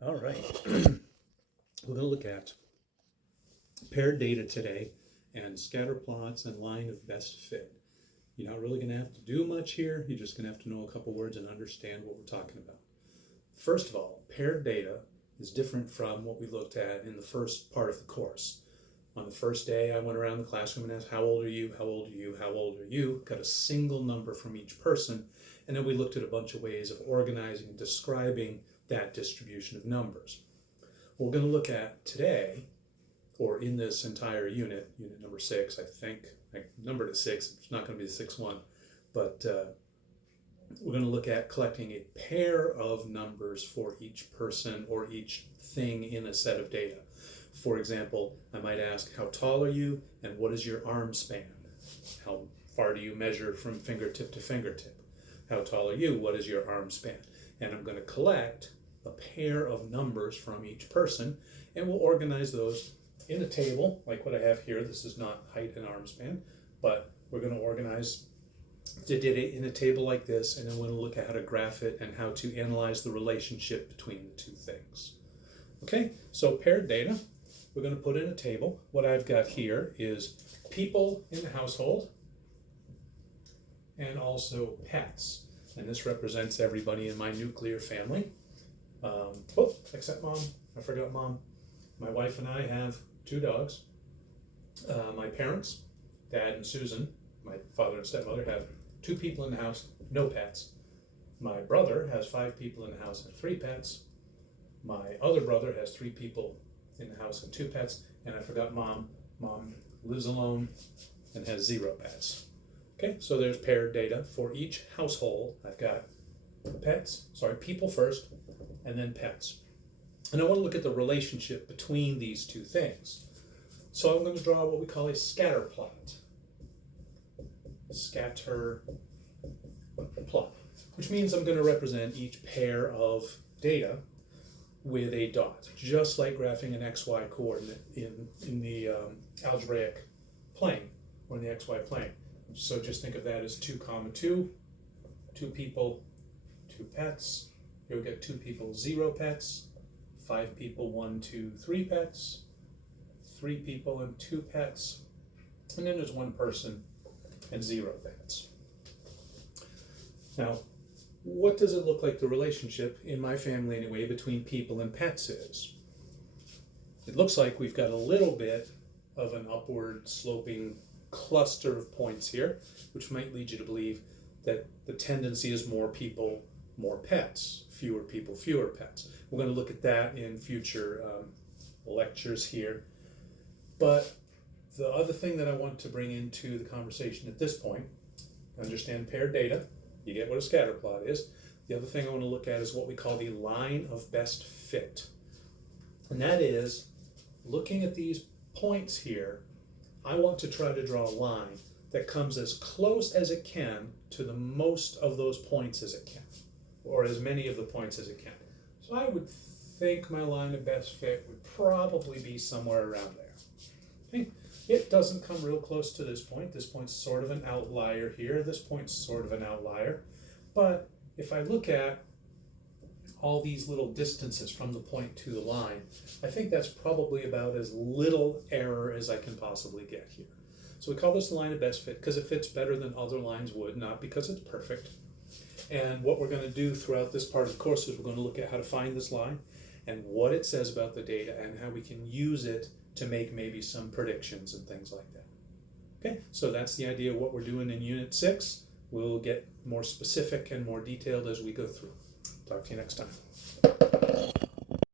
All right. We're going to look at paired data today and scatter plots and line of best fit. You're not really going to have to do much here. You're just going to have to know a couple words and understand what we're talking about. First of all, paired data is different from what we looked at in the first part of the course. On the first day, I went around the classroom and asked, how old are you? How old are you? How old are you? Got a single number from each person. And then we looked at a bunch of ways of organizing and describing that distribution of numbers. What we're going to look at today, or in this entire unit number 6, I think, I numbered it 6, it's not going to be the sixth one, but we're going to look at collecting a pair of numbers for each person or each thing in a set of data. For example, I might ask, how tall are you and what is your arm span? How far do you measure from fingertip to fingertip? How tall are you? What is your arm span? And I'm going to collect a pair of numbers from each person, and we'll organize those in a table like what I have here. This is not height and arm span, but we're going to organize the data in a table like this, and then we're going to look at how to graph it and how to analyze the relationship between the two things. Okay, so paired data, we're going to put in a table. What I've got here is people in the household and also pets. And this represents everybody in my nuclear family. Except mom. I forgot mom. My wife and I have 2 dogs. My parents, Dad and Susan, my father and stepmother, have 2 people in the house, no pets. My brother has 5 people in the house and 3 pets. My other brother has 3 people in the house and 2 pets. And I forgot mom. Mom lives alone and has 0 pets. Okay, so there's paired data for each household. I've got people first, and then pets. And I want to look at the relationship between these two things. So I'm going to draw what we call a scatter plot. Scatter plot, which means I'm going to represent each pair of data with a dot, just like graphing an XY coordinate in the algebraic plane, or in the XY plane. So just think of that as 2, 2, 2 people, 2 pets. You'll get 2 people, 0 pets, 5 people, 1, 2, 3 pets, 3 people and 2 pets, and then there's 1 person and 0 pets. Now, what does it look like the relationship, in my family anyway, between people and pets is? It looks like we've got a little bit of an upward sloping cluster of points here, which might lead you to believe that the tendency is more people, more pets, fewer people, fewer pets. We're going to look at that in future lectures here. But the other thing that I want to bring into the conversation at this point, understand paired data, you get what a scatter plot is. The other thing I want to look at is what we call the line of best fit. And that is, looking at these points here, I want to try to draw a line that comes as close as it can to the most of those points as it can, or as many of the points as it can. So I would think my line of best fit would probably be somewhere around there. Okay? It doesn't come real close to this point. This point's sort of an outlier here. This point's sort of an outlier. But if I look at all these little distances from the point to the line, I think that's probably about as little error as I can possibly get here. So we call this the line of best fit because it fits better than other lines would, not because it's perfect. And what we're going to do throughout this part of the course is we're going to look at how to find this line and what it says about the data and how we can use it to make maybe some predictions and things like that. Okay, so that's the idea of what we're doing in Unit 6. We'll get more specific and more detailed as we go through. Talk to you next time.